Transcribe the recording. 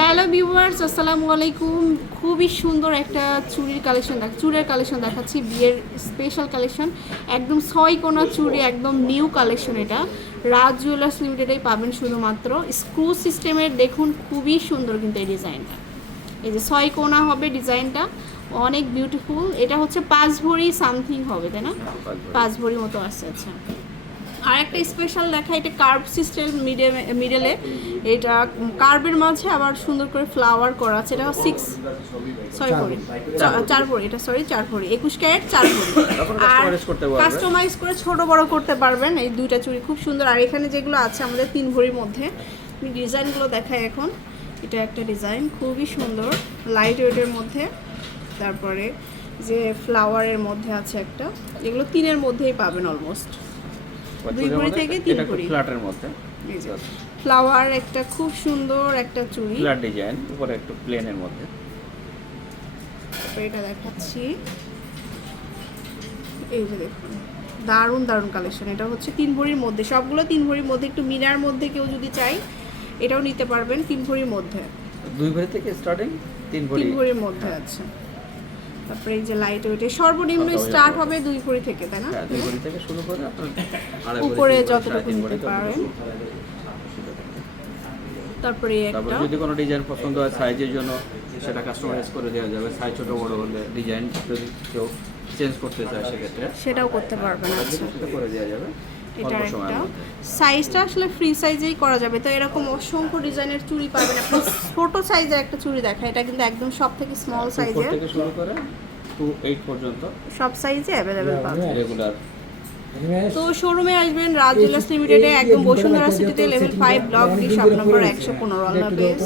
Hello viewers আসসালামু আলাইকুম। খুবই সুন্দর একটা চুড়ির কালেকশন দেখ চুড়ের কালেকশন দেখাচ্ছি বিয়ের স্পেশাল কালেকশন। একদম ছয় কোনা চুড়ি একদম নিউ কালেকশন এটা। রাজ জুয়েলার্স লিমিটেডেই পাবেন শুধুমাত্র। স্ক্রু সিস্টেমের দেখুন খুবই সুন্দর কিন্তু এই ডিজাইনটা। এই যে ছয় কোনা হবে ডিজাইনটা অনেক বিউটিফুল এটা হচ্ছে পাঁচ ভরি সামথিং হবে তাই না? পাঁচ ভরি মতো আছে আচ্ছা। আর একটা স্পেশাল দেখা এটা কার্ভ সিস্টেম মিডে মিডলে এটা কার্ভের মাঝে আবার সুন্দর করে ফ্লাওয়ার করা আছে। এটা সিক্স ছয় ভরি। চার ভরি এটা সরি চার ভরি। একুশ ক্যারেট চার ভরি। আর। কাস্টমাইজ করে ছোট বড় করতে পারবেন। এই দুইটা চুড়ি খুব সুন্দর। আর এখানে যেগুলো আছে আমাদের তিন ভরির মধ্যে আমি ডিজাইনগুলো দেখাই এখন। এটা একটা ডিজাইন খুবই সুন্দর। লাইট ওয়েটের মধ্যে। তারপরে যে ফ্লাওয়ারের মধ্যে আছে একটা এগুলো তিনের মধ্যেই পাবেন অলমোস্ট দুই ভরি থেকে তিন ভরি। ফ্ল্যাটের মধ্যে। ফ্লাওয়ার একটা খুব সুন্দর একটা চুড়ি। ফ্ল্যাট ডিজাইন উপরে একটু প্লেনের মধ্যে। এটা দেখাচ্ছি। এই যে দেখুন দারুণ দারুণ কালেকশন। এটা হচ্ছে তিন ভরির মধ্যে। সবগুলো তিন ভরির মধ্যে একটু মিনার মধ্যে কেউ যদি চাই এটাও নিতে পারবেন তিন ভরির মধ্যে। দুই ভরি থেকে স্টার্টিং তিন ভরি। তিন ভরির মধ্যে আছে। তারপরে এই যে লাইট ওয়েটে সর্বনিম্ন স্টার্ট হবে? দুই কুড়ি থেকে তাই না হ্যাঁ দুই থেকে শুরু করে আপনার উপরে যতটুকু নিতে পারেন। তারপরে একটা যদি কোনো ডিজাইন পছন্দ হয় সাইজের জন্য সেটা কাস্টমাইজ করে দেওয়া যাবে সাইজ ছোট বড় হলে ডিজাইন যদি কেউ চেঞ্জ করতে চায় সেক্ষেত্রে সেটাও করতে পারবেন আচ্ছা সেটা করে দেওয়া যাবে এটা একটা সাইজটা আসলে ফ্রি সাইজেই করা যাবে তো এরকম অসংখ্য ডিজাইনের চুড়ি পাবেন আপনি ছোট সাইজের একটা চুড়ি দেখা এটা কিন্তু একদম সব থেকে স্মল সাইজের থেকে শুরু করে টু এইট পর্যন্ত সব সাইজে অ্যাভেলেবেল পাবেন রেগুলার তো শোরুমে আসবেন রাজ জুয়েলার্স লিমিটেডে একদম বসুন্ধরা সিটিতে level five block D shop নম্বর একশো পনেরো আল্লাহ হাফেজ